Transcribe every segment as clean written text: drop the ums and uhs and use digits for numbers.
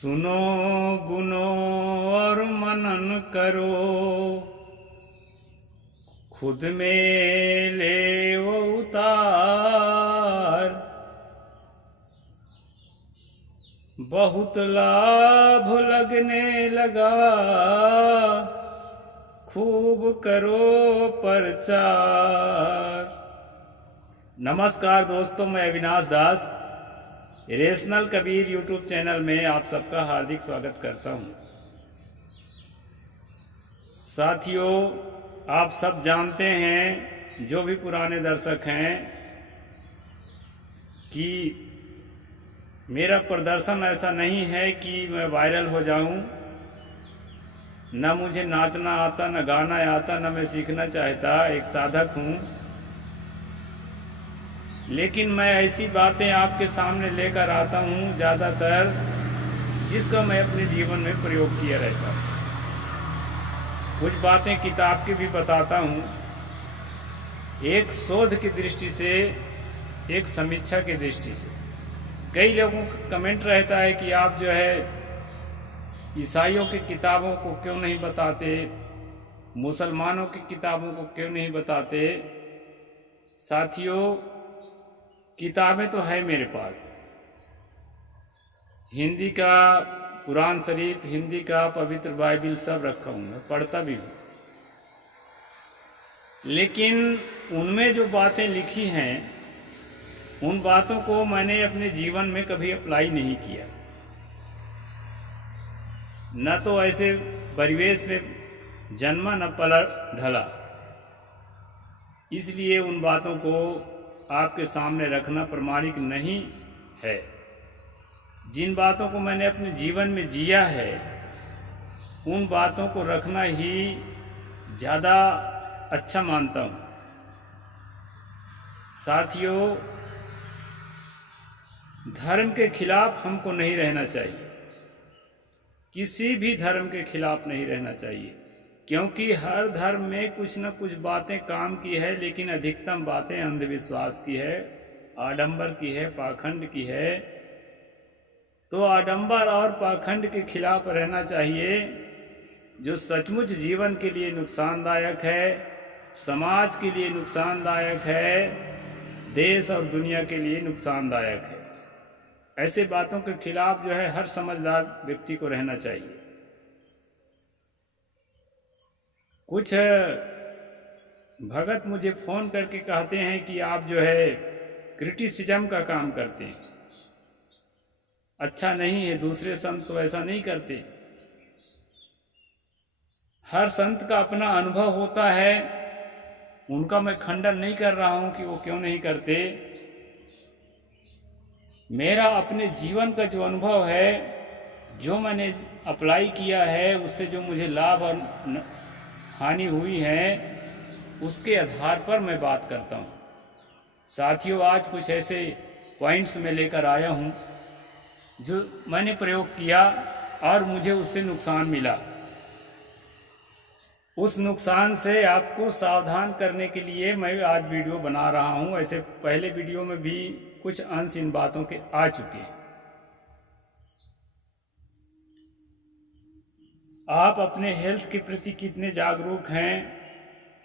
सुनो गुनो और मनन करो, खुद में ले वो उतार। बहुत लाभ लगने लगा, खूब करो प्रचार। नमस्कार दोस्तों, मैं अविनाश दास रेशनल कबीर यूट्यूब चैनल में आप सबका हार्दिक स्वागत करता हूं। साथियों, आप सब जानते हैं, जो भी पुराने दर्शक हैं, कि मेरा प्रदर्शन ऐसा नहीं है कि मैं वायरल हो जाऊं। न मुझे नाचना आता, न गाना आता, न मैं सीखना चाहता। एक साधक हूं, लेकिन मैं ऐसी बातें आपके सामने लेकर आता हूं ज़्यादातर जिसका मैं अपने जीवन में प्रयोग किया रहता हूं। कुछ बातें किताब की भी बताता हूं, एक शोध की दृष्टि से, एक समीक्षा की दृष्टि से। कई लोगों का कमेंट रहता है कि आप जो है ईसाइयों की किताबों को क्यों नहीं बताते, मुसलमानों की किताबों को क्यों नहीं बताते। साथियों, किताबें तो है मेरे पास, हिंदी का कुरान शरीफ, हिंदी का पवित्र बाइबिल सब रखा हूँ, मैं पढ़ता भी हूँ। लेकिन उनमें जो बातें लिखी हैं, उन बातों को मैंने अपने जीवन में कभी अप्लाई नहीं किया। न तो ऐसे परिवेश में जन्मा, न पला ढला। इसलिए उन बातों को आपके सामने रखना प्रमाणिक नहीं है। जिन बातों को मैंने अपने जीवन में जिया है, उन बातों को रखना ही ज़्यादा अच्छा मानता हूँ। साथियों, धर्म के खिलाफ हमको नहीं रहना चाहिए, किसी भी धर्म के खिलाफ नहीं रहना चाहिए, क्योंकि हर धर्म में कुछ न कुछ बातें काम की है, लेकिन अधिकतम बातें अंधविश्वास की है, आडंबर की है, पाखंड की है। तो आडंबर और पाखंड के खिलाफ रहना चाहिए, जो सचमुच जीवन के लिए नुकसानदायक है, समाज के लिए नुकसानदायक है, देश और दुनिया के लिए नुकसानदायक है। ऐसे बातों के खिलाफ जो है हर समझदार व्यक्ति को रहना चाहिए। कुछ भगत मुझे फ़ोन करके कहते हैं कि आप जो है क्रिटिसिज्म का काम करते हैं। अच्छा नहीं है, दूसरे संत तो ऐसा नहीं करते। हर संत का अपना अनुभव होता है, उनका मैं खंडन नहीं कर रहा हूं कि वो क्यों नहीं करते। मेरा अपने जीवन का जो अनुभव है, जो मैंने अप्लाई किया है, उससे जो मुझे लाभ और हानि हुई है, उसके आधार पर मैं बात करता हूँ। साथियों, आज कुछ ऐसे पॉइंट्स में लेकर आया हूँ जो मैंने प्रयोग किया और मुझे उससे नुकसान मिला। उस नुकसान से आपको सावधान करने के लिए मैं आज वीडियो बना रहा हूँ। ऐसे पहले वीडियो में भी कुछ अंश इन बातों के आ चुके हैं। आप अपने हेल्थ के प्रति कितने जागरूक हैं,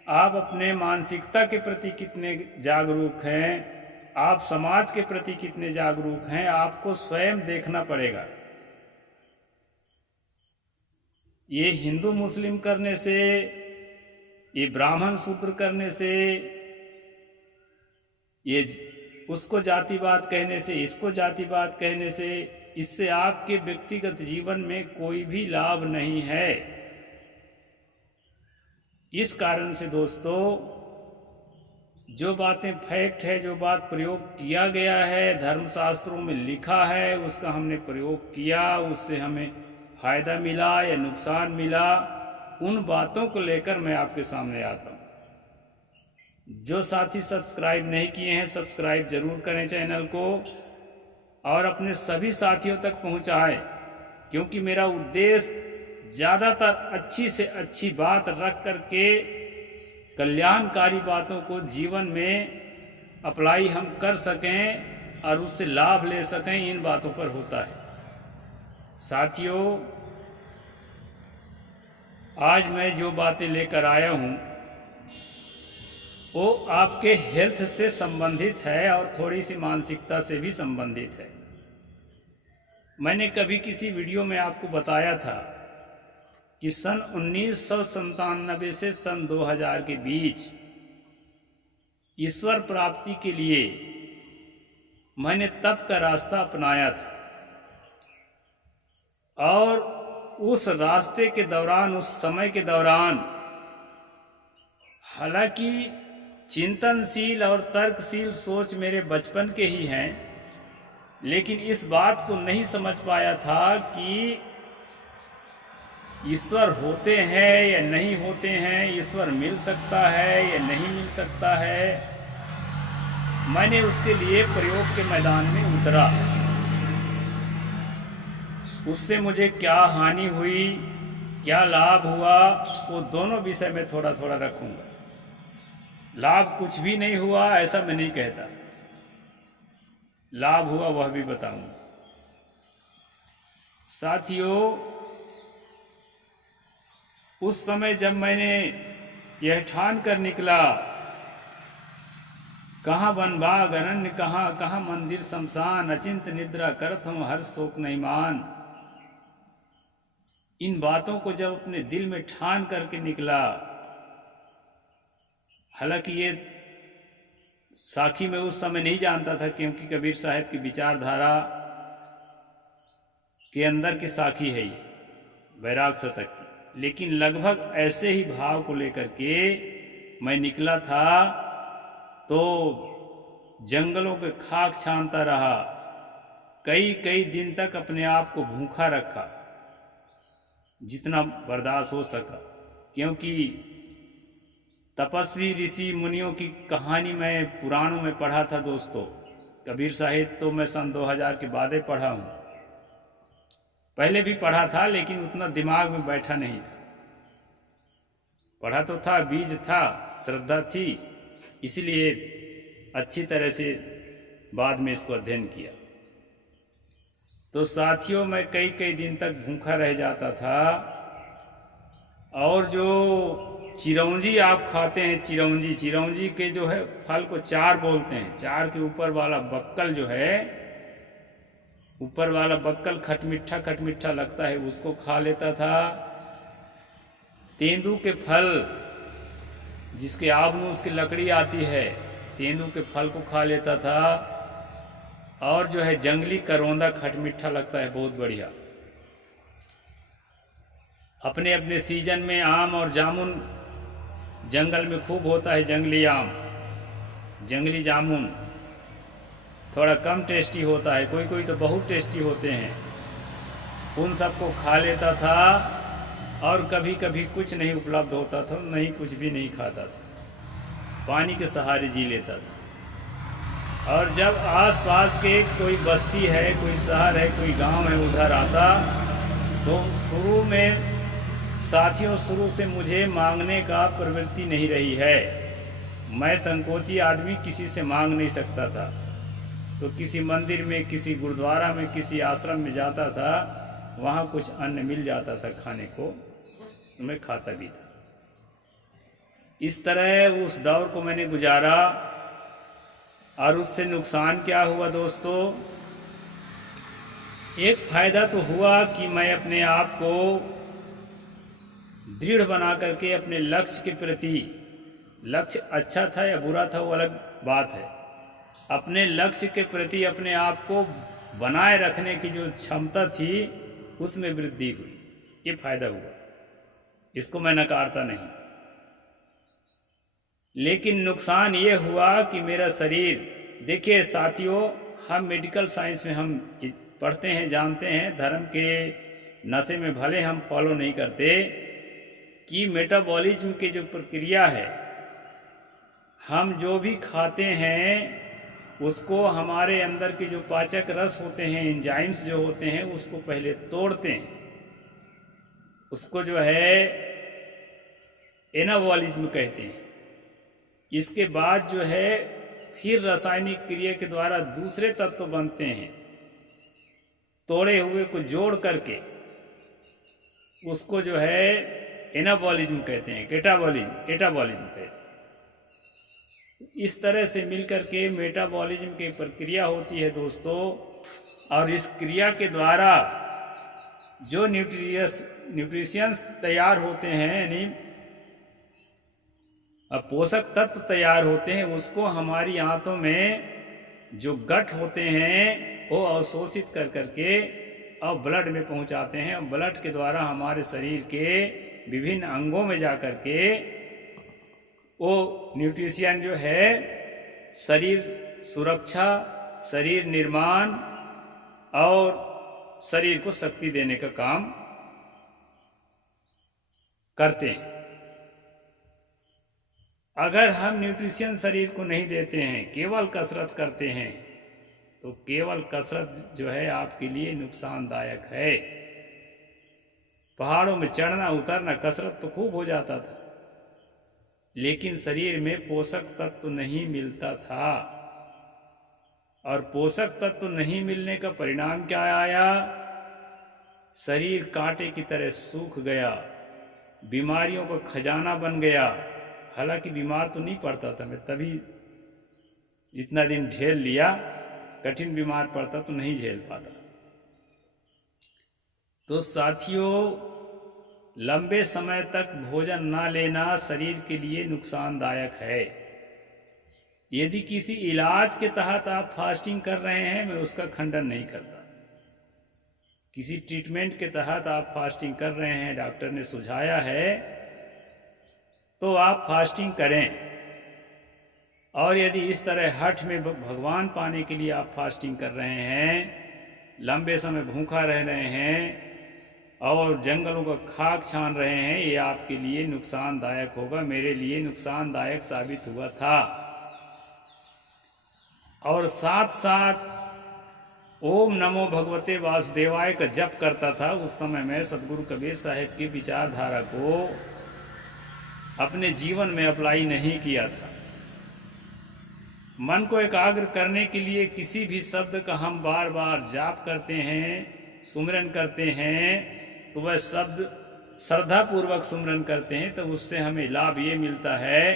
आप अपने मानसिकता के प्रति कितने जागरूक हैं, आप समाज के प्रति कितने जागरूक हैं, आपको स्वयं देखना पड़ेगा। ये हिंदू मुस्लिम करने से, ये ब्राह्मण शूद्र करने से, ये उसको जातिवाद कहने से, इसको जातिवाद कहने से, इससे आपके व्यक्तिगत जीवन में कोई भी लाभ नहीं है। इस कारण से दोस्तों, जो बातें फैक्ट है, जो बात प्रयोग किया गया है, धर्मशास्त्रों में लिखा है, उसका हमने प्रयोग किया, उससे हमें फायदा मिला या नुकसान मिला, उन बातों को लेकर मैं आपके सामने आता हूँ। जो साथी सब्सक्राइब नहीं किए हैं, सब्सक्राइब जरूर करें चैनल को और अपने सभी साथियों तक पहुंचाएं, क्योंकि मेरा उद्देश्य ज़्यादातर अच्छी से अच्छी बात रख करके कल्याणकारी बातों को जीवन में अप्लाई हम कर सकें और उससे लाभ ले सकें, इन बातों पर होता है। साथियों, आज मैं जो बातें लेकर आया हूँ वो आपके हेल्थ से संबंधित है और थोड़ी सी मानसिकता से भी संबंधित है। मैंने कभी किसी वीडियो में आपको बताया था कि सन 1997 से सन 2000 के बीच ईश्वर प्राप्ति के लिए मैंने तप का रास्ता अपनाया था, और उस रास्ते के दौरान, उस समय के दौरान, हालांकि चिंतनशील और तर्कशील सोच मेरे बचपन के ही हैं, लेकिन इस बात को नहीं समझ पाया था कि ईश्वर होते हैं या नहीं होते हैं, ईश्वर मिल सकता है या नहीं मिल सकता है। मैंने उसके लिए प्रयोग के मैदान में उतरा। उससे मुझे क्या हानि हुई, क्या लाभ हुआ, वो दोनों विषय में थोड़ा थोड़ा रखूंगा। लाभ कुछ भी नहीं हुआ ऐसा मैं नहीं कहता, लाभ हुआ वह भी बताऊंगा। साथियों, उस समय जब मैंने यह ठान कर निकला, कहाँ वन बाग अरण्य, कहाँ कहाँ मंदिर शमशान, अचिंत निद्रा करत हूँ हर शोक नहीं मान, इन बातों को जब अपने दिल में ठान करके निकला, हालांकि ये साखी में उस समय नहीं जानता था, क्योंकि कबीर साहब की विचारधारा के अंदर की साखी है ये, वैराग शतक की, लेकिन लगभग ऐसे ही भाव को लेकर के मैं निकला था। तो जंगलों के खाक छानता रहा, कई कई दिन तक अपने आप को भूखा रखा, जितना बर्दाश्त हो सका, क्योंकि तपस्वी ऋषि मुनियों की कहानी मैं पुराणों में पढ़ा था दोस्तों। कबीर साहिब तो मैं सन 2000 के बाद पढ़ा हूँ, पहले भी पढ़ा था लेकिन उतना दिमाग में बैठा नहीं था। पढ़ा तो था, बीज था, श्रद्धा थी, इसलिए अच्छी तरह से बाद में इसको अध्ययन किया। तो साथियों, मैं कई कई दिन तक भूखा रह जाता था। और जो चिरौंजी आप खाते हैं, चिरौंजी के जो है फल को चार बोलते हैं, चार के ऊपर वाला बक्कल जो है, ऊपर वाला बक्कल खटमिठा लगता है, उसको खा लेता था। तेंदू के फल, जिसके आबनू उसकी लकड़ी आती है, तेंदू के फल को खा लेता था। और जो है जंगली करौंदा खटमिठा लगता है, बहुत बढ़िया। अपने अपने सीजन में आम और जामुन जंगल में खूब होता है, जंगली आम, जंगली जामुन थोड़ा कम टेस्टी होता है, कोई कोई तो बहुत टेस्टी होते हैं, उन सबको खा लेता था। और कभी कभी कुछ नहीं उपलब्ध होता था, नहीं कुछ भी नहीं खाता था, पानी के सहारे जी लेता था। और जब आसपास के कोई बस्ती है, कोई शहर है, कोई गांव है, उधर आता तो शुरू में साथियों, शुरू से मुझे मांगने का प्रवृत्ति नहीं रही है। मैं संकोची आदमी, किसी से मांग नहीं सकता था। तो किसी मंदिर में, किसी गुरुद्वारा में, किसी आश्रम में जाता था, वहाँ कुछ अन्न मिल जाता था खाने को, तो मैं खाता भी था। इस तरह उस दौर को मैंने गुजारा। और उससे नुकसान क्या हुआ दोस्तों? एक फायदा तो हुआ कि मैं अपने आप को दृढ़ बना करके अपने लक्ष्य के प्रति, लक्ष्य अच्छा था या बुरा था वो अलग बात है, अपने लक्ष्य के प्रति अपने आप को बनाए रखने की जो क्षमता थी उसमें वृद्धि हुई, ये फायदा हुआ, इसको मैं नकारता नहीं। लेकिन नुकसान ये हुआ कि मेरा शरीर, देखिए साथियों, हम मेडिकल साइंस में हम पढ़ते हैं, जानते हैं, धर्म के नशे में भले हम फॉलो नहीं करते कि मेटाबॉलिज्म की जो प्रक्रिया है, हम जो भी खाते हैं उसको हमारे अंदर के जो पाचक रस होते हैं, एंजाइम्स जो होते हैं, उसको पहले तोड़ते हैं, उसको जो है एनाबॉलिज्म कहते हैं। इसके बाद जो है फिर रासायनिक क्रिया के द्वारा दूसरे तत्व बनते हैं, तोड़े हुए को जोड़ करके उसको जो है एनाबॉलिज्म कहते हैं, एटाबॉलिज्म कहते हैं। इस तरह से मिलकर के मेटाबॉलिज्म की प्रक्रिया होती है दोस्तों, और इस क्रिया के द्वारा जो न्यूट्रिशंस तैयार होते हैं, यानी पोषक तत्व तैयार होते हैं, उसको हमारी आंतों में जो गट होते हैं वो अवशोषित कर करके और ब्लड में पहुंचाते हैं, और ब्लड के द्वारा हमारे शरीर के विभिन्न अंगों में जा कर के वो न्यूट्रिशन जो है शरीर सुरक्षा, शरीर निर्माण और शरीर को शक्ति देने का काम करते हैं। अगर हम न्यूट्रिशन शरीर को नहीं देते हैं, केवल कसरत करते हैं, तो केवल कसरत जो है आपके लिए नुकसानदायक है। पहाड़ों में चढ़ना उतरना कसरत तो खूब हो जाता था, लेकिन शरीर में पोषक तत्व नहीं मिलता था, और पोषक तत्व नहीं मिलने का परिणाम क्या आया? शरीर कांटे की तरह सूख गया, बीमारियों का खजाना बन गया। हालांकि बीमार तो नहीं पड़ता था मैं, तभी इतना दिन झेल लिया, कठिन बीमार पड़ता तो नहीं झेल पाता। तो साथियों, लंबे समय तक भोजन ना लेना शरीर के लिए नुकसानदायक है। यदि किसी इलाज के तहत आप फास्टिंग कर रहे हैं, मैं उसका खंडन नहीं करता। किसी ट्रीटमेंट के तहत आप फास्टिंग कर रहे हैं, डॉक्टर ने सुझाया है, तो आप फास्टिंग करें। और यदि इस तरह हठ में भगवान पाने के लिए आप फास्टिंग कर रहे हैं, लंबे समय भूखा रह रहे हैं और जंगलों का खाक छान रहे हैं, ये आपके लिए नुकसानदायक होगा। मेरे लिए नुकसानदायक साबित हुआ था। और साथ साथ ओम नमो भगवते वासुदेवाय का जप करता था। उस समय मैं सदगुरु कबीर साहिब की विचारधारा को अपने जीवन में अप्लाई नहीं किया था। मन को एकाग्र करने के लिए किसी भी शब्द का हम बार बार जाप करते हैं, सुमिरन करते हैं, तो वह शब्द श्रद्धापूर्वक सुमिरन करते हैं, तो उससे हमें लाभ ये मिलता है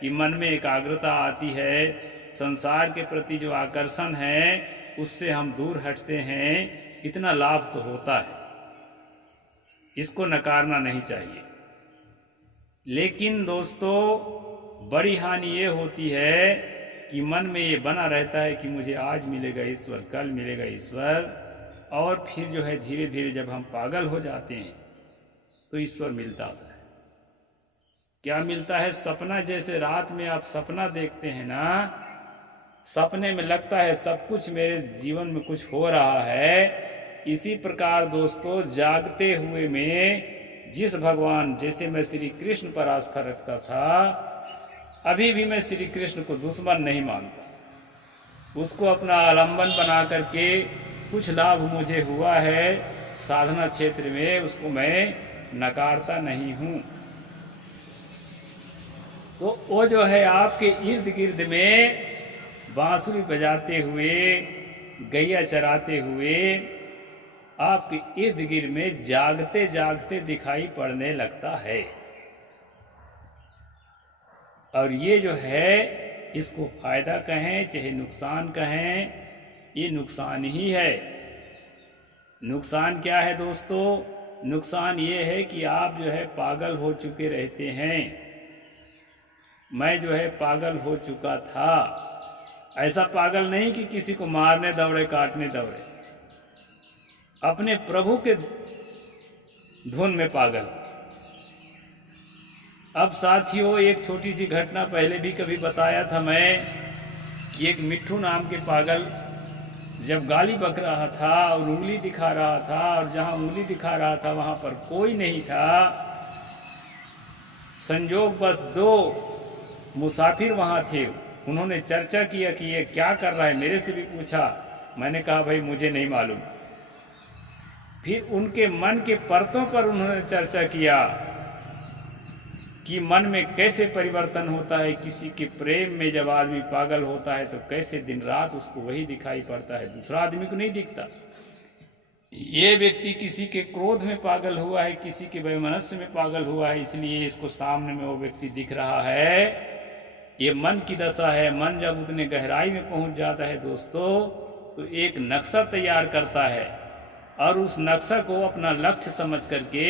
कि मन में एकाग्रता आती है, संसार के प्रति जो आकर्षण है उससे हम दूर हटते हैं। इतना लाभ तो होता है, इसको नकारना नहीं चाहिए। लेकिन दोस्तों, बड़ी हानि ये होती है कि मन में ये बना रहता है कि मुझे आज मिलेगा ईश्वर, कल मिलेगा ईश्वर, और फिर जो है धीरे धीरे जब हम पागल हो जाते हैं तो ईश्वर मिलता है। क्या मिलता है? सपना। जैसे रात में आप सपना देखते हैं ना, सपने में लगता है सब कुछ मेरे जीवन में कुछ हो रहा है। इसी प्रकार दोस्तों, जागते हुए में जिस भगवान, जैसे मैं श्री कृष्ण पर आस्था रखता था, अभी भी मैं श्री कृष्ण को दुश्मन नहीं मानता। उसको अपना आलंबन बना करके कुछ लाभ मुझे हुआ है साधना क्षेत्र में, उसको मैं नकारता नहीं हूँ। तो वो जो है आपके इर्द गिर्द में बांसुरी बजाते हुए, गैया चराते हुए, आपके इर्द गिर्द में जागते जागते दिखाई पड़ने लगता है। और ये जो है, इसको फायदा कहें चाहे नुकसान कहें, ये नुकसान ही है। नुकसान क्या है दोस्तों? नुकसान ये है कि आप जो है पागल हो चुके रहते हैं। मैं जो है पागल हो चुका था। ऐसा पागल नहीं कि किसी को मारने दौड़े, काटने दौड़े, अपने प्रभु के धुन में पागल। अब साथियों, एक छोटी सी घटना पहले भी कभी बताया था मैं कि एक मिट्ठू नाम के पागल जब गाली बक रहा था और उंगली दिखा रहा था, और जहां उंगली दिखा रहा था वहां पर कोई नहीं था, संजोग बस 2 मुसाफिर वहां थे। उन्होंने चर्चा किया कि ये क्या कर रहा है, मेरे से भी पूछा। मैंने कहा भाई मुझे नहीं मालूम। फिर उनके मन के परतों पर उन्होंने चर्चा किया कि मन में कैसे परिवर्तन होता है। किसी के प्रेम में जब आदमी पागल होता है तो कैसे दिन रात उसको वही दिखाई पड़ता है, दूसरा आदमी को नहीं दिखता। ये व्यक्ति किसी के क्रोध में पागल हुआ है, किसी के वैमनस्य में पागल हुआ है, इसलिए इसको सामने में वो व्यक्ति दिख रहा है। ये मन की दशा है। मन जब उतने गहराई में पहुंच जाता है दोस्तों, तो एक नक्शा तैयार करता है और उस नक्शा को अपना लक्ष्य समझ करके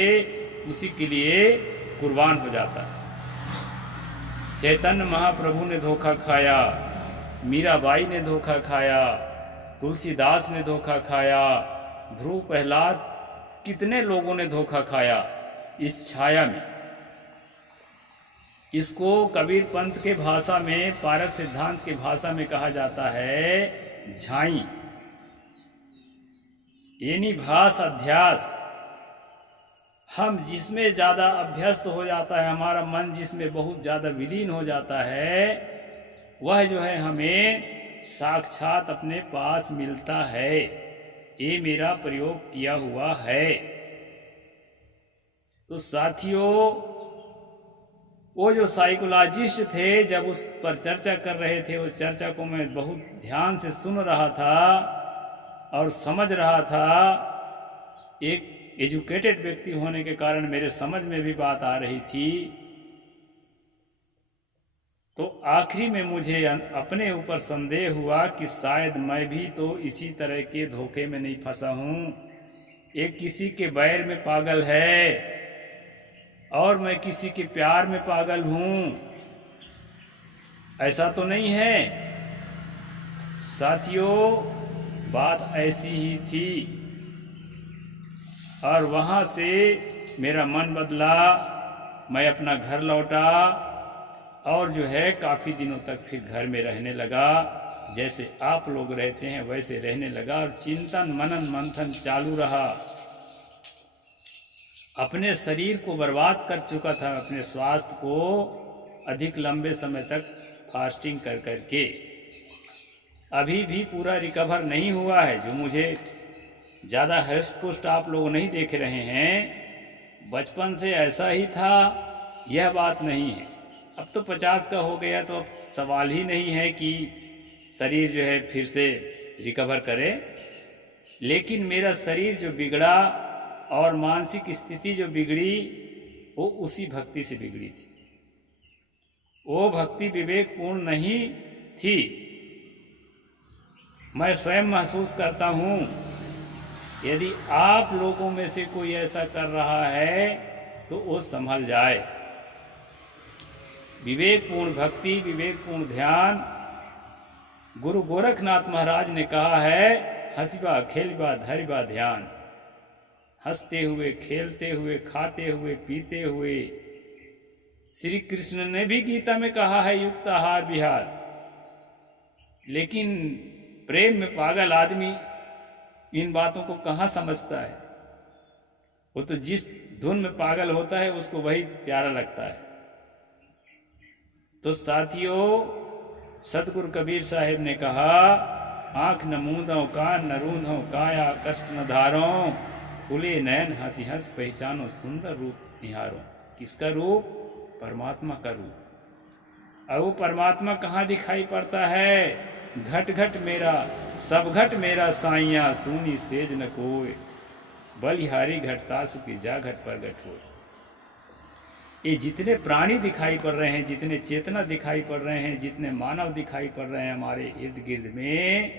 उसी के लिए कुर्बान हो जाता है। चैतन्य महाप्रभु ने धोखा खाया, मीराबाई ने धोखा खाया, तुलसीदास ने धोखा खाया, ध्रुव प्रहलाद, कितने लोगों ने धोखा खाया इस छाया में। इसको कबीर पंथ के भाषा में, पारक सिद्धांत के भाषा में कहा जाता है झाई, यानी भास अध्यास। हम जिसमें ज़्यादा अभ्यस्त हो जाता है, हमारा मन जिसमें बहुत ज़्यादा विलीन हो जाता है, वह जो है हमें साक्षात अपने पास मिलता है। ये मेरा प्रयोग किया हुआ है। तो साथियों, वो जो साइकोलॉजिस्ट थे, जब उस पर चर्चा कर रहे थे, उस चर्चा को मैं बहुत ध्यान से सुन रहा था और समझ रहा था। एक एजुकेटेड व्यक्ति होने के कारण मेरे समझ में भी बात आ रही थी। तो आखिरी में मुझे अपने ऊपर संदेह हुआ कि शायद मैं भी तो इसी तरह के धोखे में नहीं फंसा हूँ। एक किसी के बैर में पागल है और मैं किसी के प्यार में पागल हूँ, ऐसा तो नहीं है साथियों। बात ऐसी ही थी और वहाँ से मेरा मन बदला। मैं अपना घर लौटा और जो है काफ़ी दिनों तक फिर घर में रहने लगा। जैसे आप लोग रहते हैं वैसे रहने लगा और चिंतन मनन मंथन चालू रहा। अपने शरीर को बर्बाद कर चुका था, अपने स्वास्थ्य को अधिक लंबे समय तक फास्टिंग कर करके। अभी भी पूरा रिकवर नहीं हुआ है। जो मुझे ज़्यादा हृष्ट पुष्ट आप लोग नहीं देख रहे हैं, बचपन से ऐसा ही था, यह बात नहीं है। अब तो 50 का हो गया तो अब सवाल ही नहीं है कि शरीर जो है फिर से रिकवर करे। लेकिन मेरा शरीर जो बिगड़ा और मानसिक स्थिति जो बिगड़ी, वो उसी भक्ति से बिगड़ी थी। वो भक्ति विवेकपूर्ण नहीं थी। मैं स्वयं महसूस करता हूँ। यदि आप लोगों में से कोई ऐसा कर रहा है तो वो संभल जाए। विवेकपूर्ण भक्ति, विवेकपूर्ण ध्यान। गुरु गोरखनाथ महाराज ने कहा है, हंसिबा खेलबा धरिबा ध्यान। हंसते हुए, खेलते हुए, खाते हुए, पीते हुए। श्री कृष्ण ने भी गीता में कहा है युक्त आहार विहार। लेकिन प्रेम में पागल आदमी इन बातों को कहाँ समझता है। वो तो जिस धुन में पागल होता है उसको वही प्यारा लगता है। तो साथियों, सतगुरु कबीर साहिब ने कहा, आंख न मूंदो, कान न रूंधो, काया कष्ट न धारो, खुले नैन हंसी हंस पहचानो, सुंदर रूप निहारो। किसका रूप? परमात्मा का रूप। और वो परमात्मा कहाँ दिखाई पड़ता है? घट घट मेरा सब घट मेरा साइया, सूनी सेज न कोय, बलिहारी घटता सुखी जा घट पर घट होय। ये जितने प्राणी दिखाई पड़ रहे हैं, जितने चेतना दिखाई पड़ रहे हैं, जितने मानव दिखाई पड़ रहे हैं हमारे इर्द गिर्द में,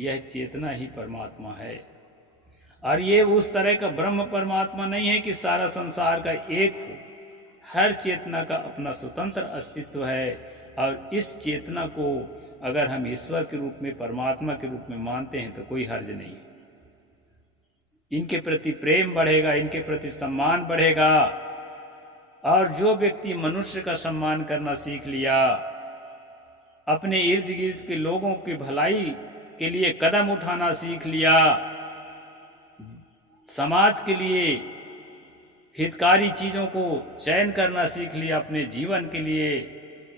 यह चेतना ही परमात्मा है। और ये उस तरह का ब्रह्म परमात्मा नहीं है कि सारा संसार का एक हो। हर चेतना का अपना स्वतंत्र अस्तित्व है। और इस चेतना को अगर हम ईश्वर के रूप में, परमात्मा के रूप में मानते हैं तो कोई हर्ज नहीं। इनके प्रति प्रेम बढ़ेगा, इनके प्रति सम्मान बढ़ेगा। और जो व्यक्ति मनुष्य का सम्मान करना सीख लिया, अपने इर्द गिर्द के लोगों की भलाई के लिए कदम उठाना सीख लिया, समाज के लिए हितकारी चीज़ों को चयन करना सीख लिया, अपने जीवन के लिए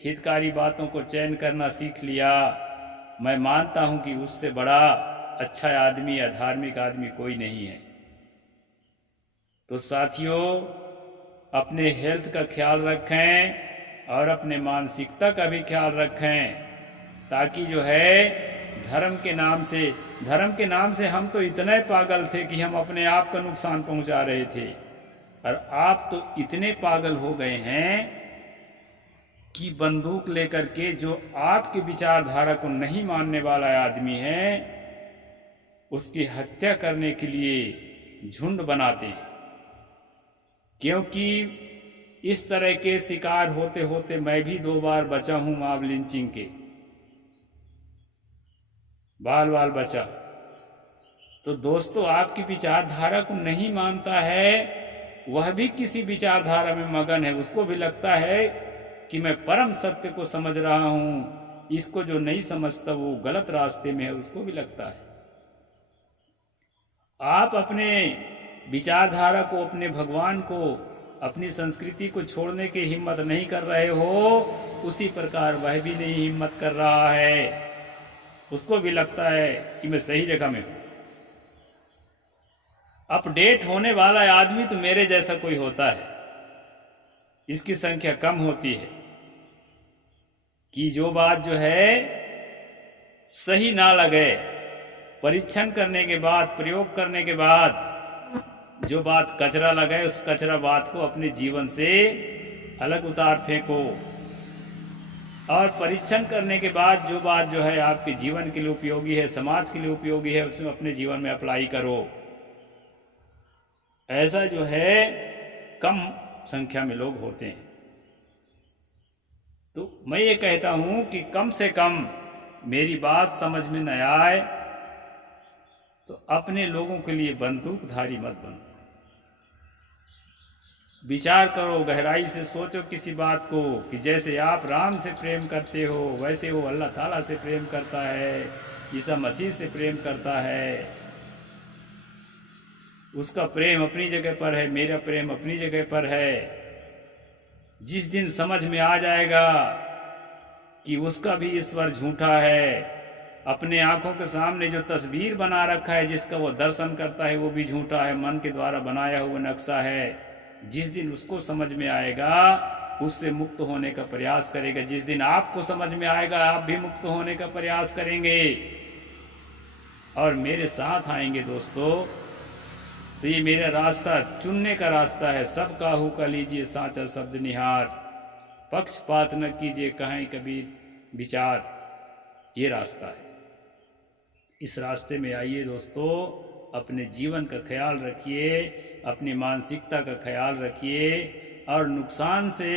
हितकारी बातों को चयन करना सीख लिया, मैं मानता हूं कि उससे बड़ा अच्छा आदमी या धार्मिक आदमी कोई नहीं है। तो साथियों, अपने हेल्थ का ख्याल रखें और अपने मानसिकता का भी ख्याल रखें, ताकि जो है धर्म के नाम से धर्म के नाम से हम तो इतने पागल थे कि हम अपने आप का नुकसान पहुंचा रहे थे, और आप तो इतने पागल हो गए हैं कि बंदूक लेकर के जो आपके विचारधारा को नहीं मानने वाला आदमी है उसकी हत्या करने के लिए झुंड बनाते हैं। क्योंकि इस तरह के शिकार होते होते मैं भी 2 बार बचा हूं मॉब लिंचिंग के, बाल बाल बचा। तो दोस्तों, आपकी विचारधारा को नहीं मानता है, वह भी किसी विचारधारा में मगन है, उसको भी लगता है कि मैं परम सत्य को समझ रहा हूं। इसको जो नहीं समझता वो गलत रास्ते में है, उसको भी लगता है। आप अपने विचारधारा को, अपने भगवान को, अपनी संस्कृति को छोड़ने की हिम्मत नहीं कर रहे हो, उसी प्रकार वह भी नहीं हिम्मत कर रहा है। उसको भी लगता है कि मैं सही जगह में हूं। अपडेट होने वाला आदमी तो मेरे जैसा कोई होता है, इसकी संख्या कम होती है कि जो बात जो है सही ना लगे, परीक्षण करने के बाद, प्रयोग करने के बाद जो बात कचरा लगे, उस कचरा बात को अपने जीवन से अलग उतार फेंको, और परीक्षण करने के बाद जो बात जो है आपके जीवन के लिए उपयोगी है, समाज के लिए उपयोगी है, उसमें अपने जीवन में अप्लाई करो। ऐसा जो है कम संख्या में लोग होते हैं। तो मैं ये कहता हूं कि कम से कम मेरी बात समझ में न आए तो अपने लोगों के लिए बंदूकधारी मत बनो। विचार करो, गहराई से सोचो किसी बात को कि जैसे आप राम से प्रेम करते हो वैसे वो अल्लाह ताला से प्रेम करता है, ईसा मसीह से प्रेम करता है। उसका प्रेम अपनी जगह पर है, मेरा प्रेम अपनी जगह पर है। जिस दिन समझ में आ जाएगा कि उसका भी ईश्वर झूठा है, अपने आंखों के सामने जो तस्वीर बना रखा है जिसका वो दर्शन करता है वो भी झूठा है, मन के द्वारा बनाया हुआ नक्शा है। जिस दिन उसको समझ में आएगा उससे मुक्त होने का प्रयास करेगा। जिस दिन आपको समझ में आएगा आप भी मुक्त होने का प्रयास करेंगे और मेरे साथ आएंगे दोस्तों। तो ये मेरा रास्ता चुनने का रास्ता है। सब काहू का लीजिए साचा शब्द निहार, पक्षपात न कीजिए कहें कबीर विचार। ये रास्ता है, इस रास्ते में आइए दोस्तों। अपने जीवन का ख्याल रखिए, अपनी मानसिकता का ख्याल रखिए और नुकसान से,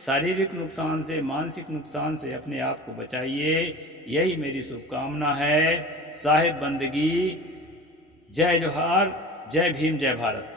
शारीरिक नुकसान से, मानसिक नुकसान से अपने आप को बचाइए। यही मेरी शुभकामना है। साहिब बंदगी। जय जोहार, जय भीम, जय भारत।